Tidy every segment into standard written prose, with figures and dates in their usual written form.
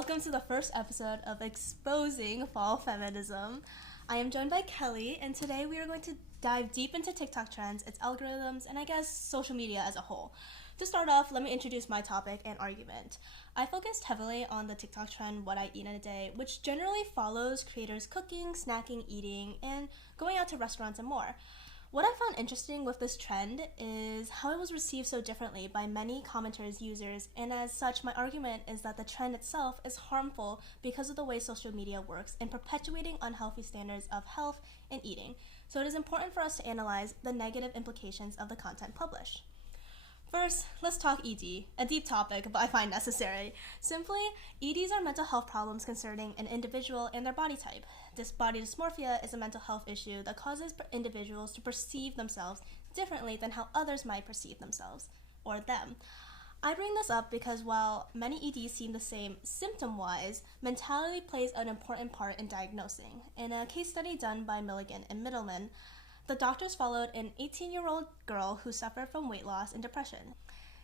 welcome to the first episode of Exposing Fall Feminism. I am joined by Kelly, and today we are going to dive deep into TikTok trends, its algorithms, and I guess social media as a whole. To start off, let me introduce my topic and argument. I focused heavily on the TikTok trend What I Eat in a Day, which generally follows creators cooking, snacking, eating, and going out to restaurants and more. What I found interesting with this trend is how it was received so differently by many commenters, users, and as such, my argument is that the trend itself is harmful because of the way social media works in perpetuating unhealthy standards of health and eating. So it is important for us to analyze the negative implications of the content published. First, let's talk ED, a deep topic, but I find necessary. Simply, EDs are mental health problems concerning an individual and their body type. This body dysmorphia is a mental health issue that causes individuals to perceive themselves differently than how others might perceive themselves, or them. I bring this up because while many EDs seem the same symptom-wise, mentality plays an important part in diagnosing. In a case study done by Milligan and Middleman, the doctors followed an 18-year-old girl who suffered from weight loss and depression.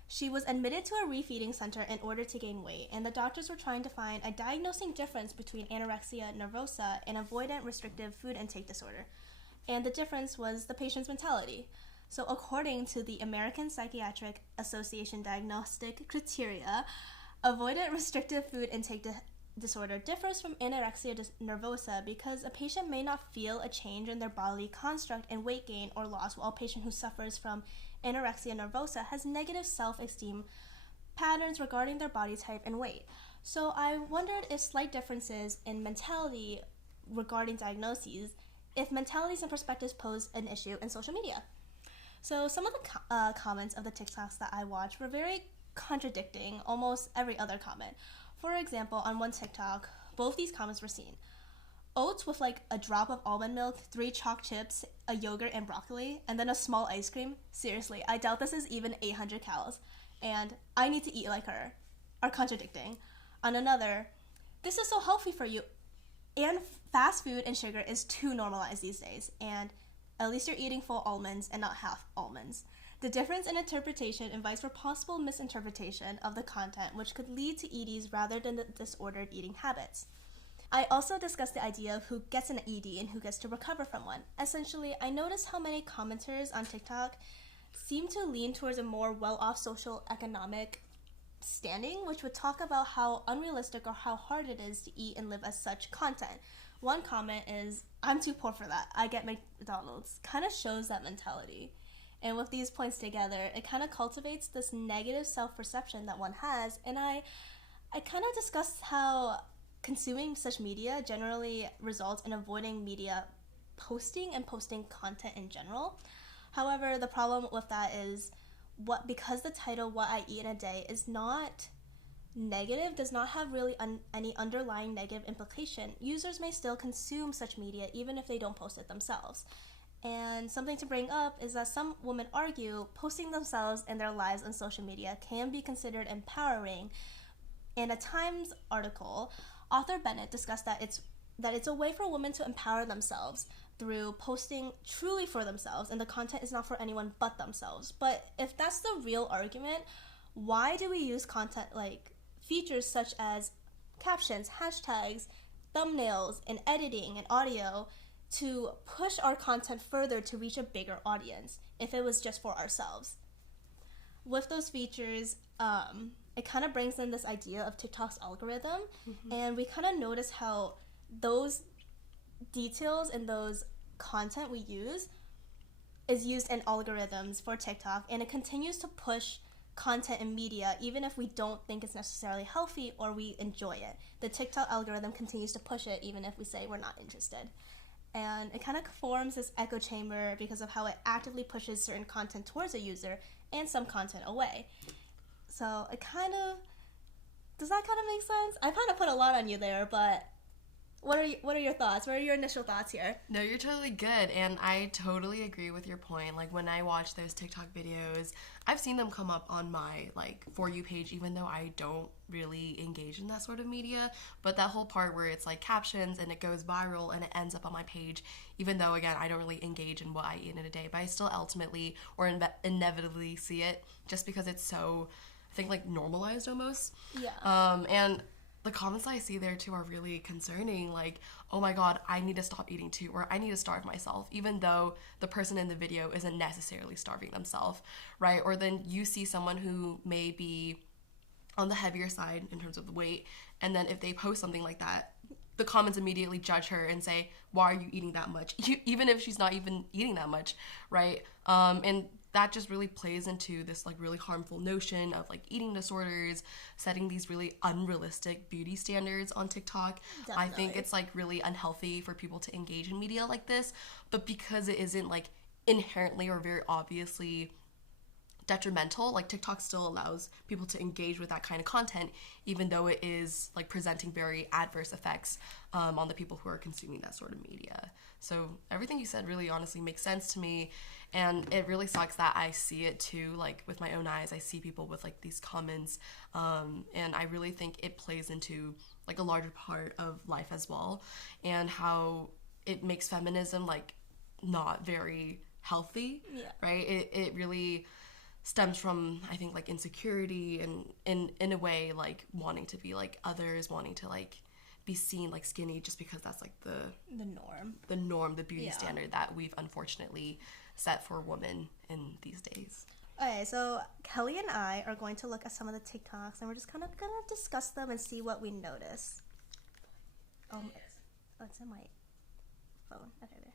She was admitted to a refeeding center in order to gain weight, and the doctors were trying to find a diagnosing difference between anorexia nervosa and avoidant restrictive food intake disorder. And the difference was the patient's mentality. So according to the American Psychiatric Association diagnostic criteria, avoidant restrictive food intake disorder differs from anorexia nervosa because a patient may not feel a change in their bodily construct in weight gain or loss, while a patient who suffers from anorexia nervosa has negative self-esteem patterns regarding their body type and weight. So I wondered if slight differences in mentality regarding diagnoses, if mentalities and perspectives pose an issue in social media. So some of the comments of the TikToks that I watched were very contradicting almost every other comment. For example, on one TikTok, both these comments were seen. Oats with like a drop of almond milk, 3 chalk chips, a yogurt and broccoli, and then a small ice cream. Seriously, I doubt this is even 800 calories. And I need to eat like her are contradicting. On another, this is so healthy for you. And fast food and sugar is too normalized these days. And at least you're eating full almonds and not half almonds. The difference in interpretation invites for possible misinterpretation of the content, which could lead to EDs rather than the disordered eating habits. I also discussed the idea of who gets an ED and who gets to recover from one. Essentially, I noticed how many commenters on TikTok seem to lean towards a more well-off social economic standing, which would talk about how unrealistic or how hard it is to eat and live as such content. One comment is, "I'm too poor for that. I get McDonald's." Kind of shows that mentality. And with these points together, it kind of cultivates this negative self-perception that one has. And I kind of discussed how consuming such media generally results in avoiding media posting and posting content in general. However, the problem with that is because the title What I Eat in a Day is not negative, does not have really any underlying negative implication, users may still consume such media even if they don't post it themselves. And something to bring up is that some women argue posting themselves and their lives on social media can be considered empowering. In a Times article, author Bennett discussed that it's a way for women to empower themselves through posting truly for themselves, and the content is not for anyone but themselves. But if that's the real argument, why do we use content like features such as captions, hashtags, thumbnails, and editing and audio to push our content further to reach a bigger audience if it was just for ourselves? With those features, it kind of brings in this idea of TikTok's algorithm, and we kind of notice how those details and those content we use is used in algorithms for TikTok, and it continues to push content and media even if we don't think it's necessarily healthy or we enjoy it. The TikTok algorithm continues to push it even if we say we're not interested. And it kind of forms this echo chamber because of how it actively pushes certain content towards a user and some content away. So does that kind of make sense? I kind of put a lot on you there, but what are your thoughts? What are your initial thoughts here? No, you're totally good, and I totally agree with your point. Like, when I watch those TikTok videos, I've seen them come up on my, For You page, even though I don't really engage in that sort of media. But that whole part where it's, captions, and it goes viral, and it ends up on my page, even though, again, I don't really engage in what I eat in a day, but I still ultimately, or inevitably see it, just because it's so, I think, normalized almost. Yeah. And the comments I see there too are really concerning. Like, oh my god, I need to stop eating too, or I need to starve myself, even though the person in the video isn't necessarily starving themselves, right? Or then you see someone who may be on the heavier side in terms of the weight, and then if they post something like that, the comments immediately judge her and say, why are you eating that much? Even if she's not even eating that much, right? And that just really plays into this like really harmful notion of like eating disorders, setting these really unrealistic beauty standards on TikTok. Definitely. I think it's like really unhealthy for people to engage in media like this, but because it isn't like inherently or very obviously detrimental, like TikTok still allows people to engage with that kind of content, even though it is like presenting very adverse effects on the people who are consuming that sort of media. So everything you said really honestly makes sense to me, and it really sucks that I see it too, like with my own eyes. I see people with like these comments, and I really think it plays into like a larger part of life as well, and how it makes feminism like not very healthy. Yeah. Right? It really stems from, I think, like insecurity and in a way like wanting to be like others, wanting to like be seen like skinny just because that's like the norm, the beauty standard that we've unfortunately set for women in these days. Okay, so Kelly and I are going to look at some of the TikToks, and we're just kind of gonna discuss them and see what we notice. It's in my phone. Okay, there.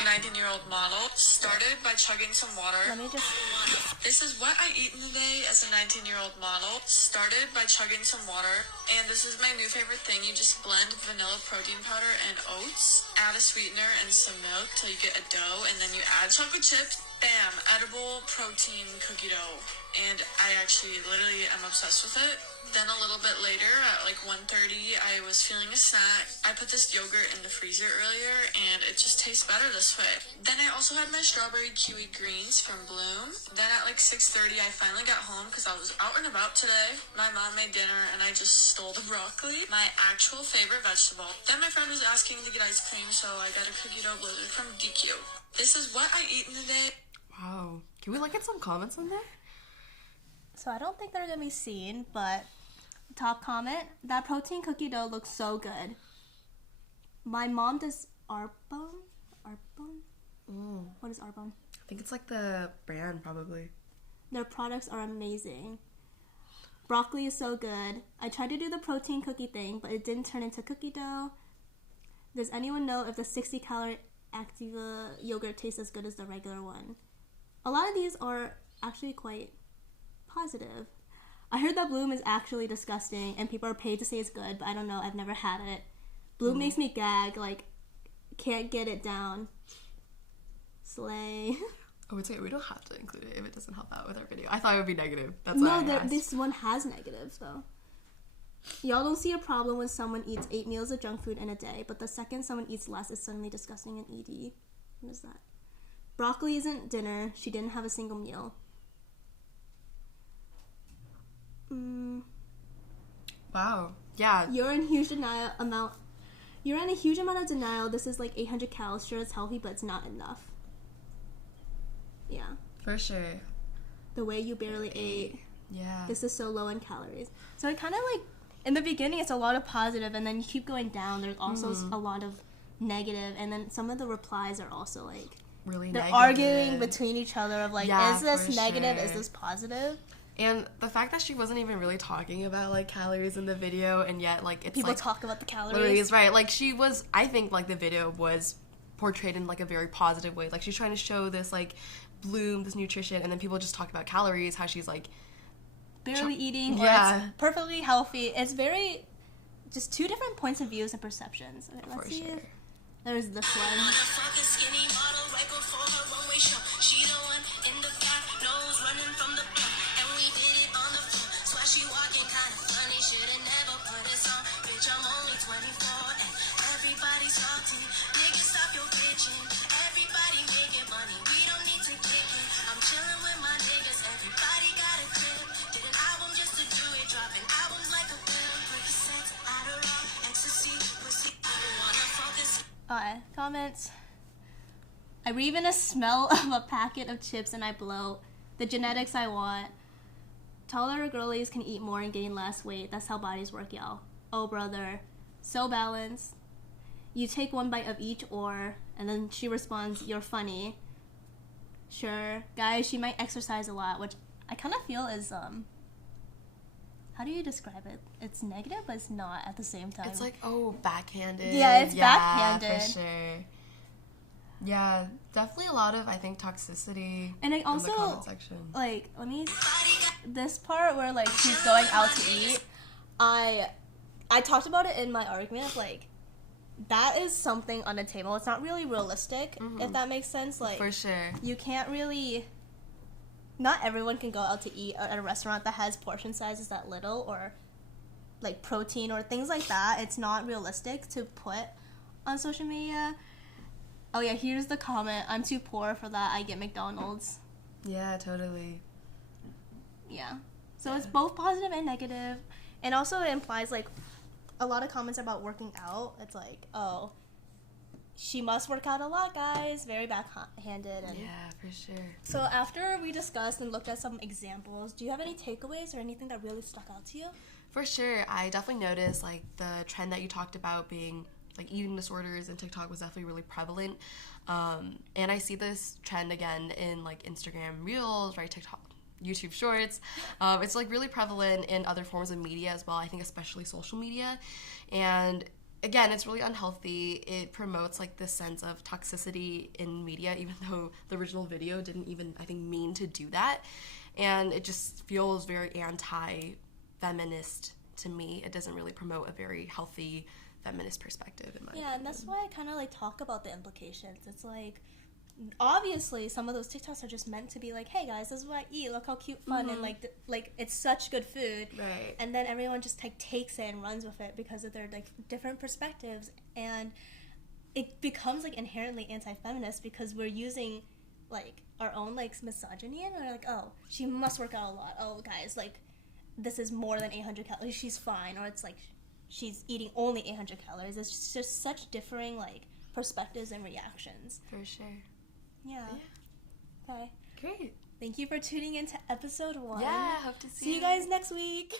19-year-old model started by chugging some water. This is what I eat in a day as a 19-year-old model. Started by chugging some water. And this is my new favorite thing. You just blend vanilla protein powder and oats. Add a sweetener and some milk till you get a dough. And then you add chocolate chips. Bam! Edible protein cookie dough. And I actually literally am obsessed with it. Then a little bit later, at like 1:30, I was feeling a snack. I put this yogurt in the freezer earlier, and it just tastes better this way. Then I also had my strawberry kiwi greens from Bloom. Then at like 6:30, I finally got home because I was out and about today. My mom made dinner, and I just stole the broccoli, my actual favorite vegetable. Then my friend was asking to get ice cream, so I got a cookie dough blizzard from DQ. This is what I eat in a day. Wow. Can we get some comments on there? So I don't think they're gonna be seen, but top comment, that protein cookie dough looks so good. My mom does Arbonne? What is Arbonne? I think it's like the brand, probably. Their products are amazing. Broccoli is so good. I tried to do the protein cookie thing, but it didn't turn into cookie dough. Does anyone know if the 60-calorie Activa yogurt tastes as good as the regular one? A lot of these are actually quite positive. I heard that Bloom is actually disgusting and people are paid to say it's good, but I don't know. I've never had it. Bloom makes me gag, like, can't get it down. Slay. Oh, it's okay. We don't have to include it if it doesn't help out with our video. I thought it would be negative. That's why I asked. This one has negatives, though. Y'all don't see a problem when someone eats 8 meals of junk food in a day, but the second someone eats less, it's suddenly disgusting and ED. What is that? Broccoli isn't dinner. She didn't have a single meal. Wow. Yeah. You're in a huge amount of denial. This is like 800 calories. Sure, it's healthy, but it's not enough. Yeah. For sure. The way you barely ate. Yeah. This is so low in calories. So it kind of like, in the beginning, it's a lot of positive, and then you keep going down. There's also a lot of negative, and then some of the replies are also like, really they're negative. Arguing between each other of like, is this negative? Sure. Is this positive? And the fact that she wasn't even really talking about like calories in the video, and yet like it's people like, talk about the calories, right? Like she was, I think like the video was portrayed in like a very positive way. Like she's trying to show this like Bloom, this nutrition, and then people just talk about calories, how she's like barely eating, or it's perfectly healthy. It's very just two different points of views and perceptions. Okay, let's see. Sure. There's this one. Comments. I breathe in a smell of a packet of chips and I bloat. The genetics I want. taller girlies can eat more and gain less weight. That's how bodies work, y'all. Oh, brother. So balanced. You take one bite of each or, and then she responds, you're funny. Sure. Guys, she might exercise a lot, which I kind of feel is, how do you describe it? It's negative, but it's not at the same time. It's like, oh, backhanded. Yeah, it's backhanded. For sure. Yeah, definitely a lot of, I think, toxicity and I also, in the comment section. Like, this part where, like, she's going out to eat, I talked about it in my argument of, like, that is something on the table. It's not really realistic, if that makes sense. Like, for sure. You can't really... Not everyone can go out to eat at a restaurant that has portion sizes that little, or, like, protein or things like that. It's not realistic to put on social media. Oh, yeah, here's the comment. I'm too poor for that. I get McDonald's. Yeah, totally. Yeah. So it's both positive and negative. And also it implies, like, a lot of comments about working out. It's like, oh, she must work out a lot, guys. Very backhanded. And yeah, for sure. So after we discussed and looked at some examples, do you have any takeaways or anything that really stuck out to you? For sure. I definitely noticed, like, the trend that you talked about being, like, eating disorders and TikTok was definitely really prevalent. And I see this trend again in, like, Instagram Reels, right, TikTok, YouTube Shorts. It's, like, really prevalent in other forms of media as well, I think especially social media. And again, it's really unhealthy. It promotes, like, this sense of toxicity in media, even though the original video didn't even, I think, mean to do that. And it just feels very anti-feminist to me. It doesn't really promote a very healthy feminist perspective, in my opinion. And that's why I kind of, like, talk about the implications. It's like, obviously, some of those TikToks are just meant to be like, hey, guys, this is what I eat. Look how cute, fun, and, like, it's such good food. Right. And then everyone just, like, takes it and runs with it because of their, like, different perspectives. And it becomes, like, inherently anti-feminist because we're using, like, our own, like, misogyny, and we're like, oh, she must work out a lot. Oh, guys, like, this is more than 800 calories. She's fine. Or it's like, she's eating only 800 calories. It's just such differing, like, perspectives and reactions. For sure. Yeah. Okay. Great. Thank you for tuning in to episode 1. Yeah, hope to see you guys next week.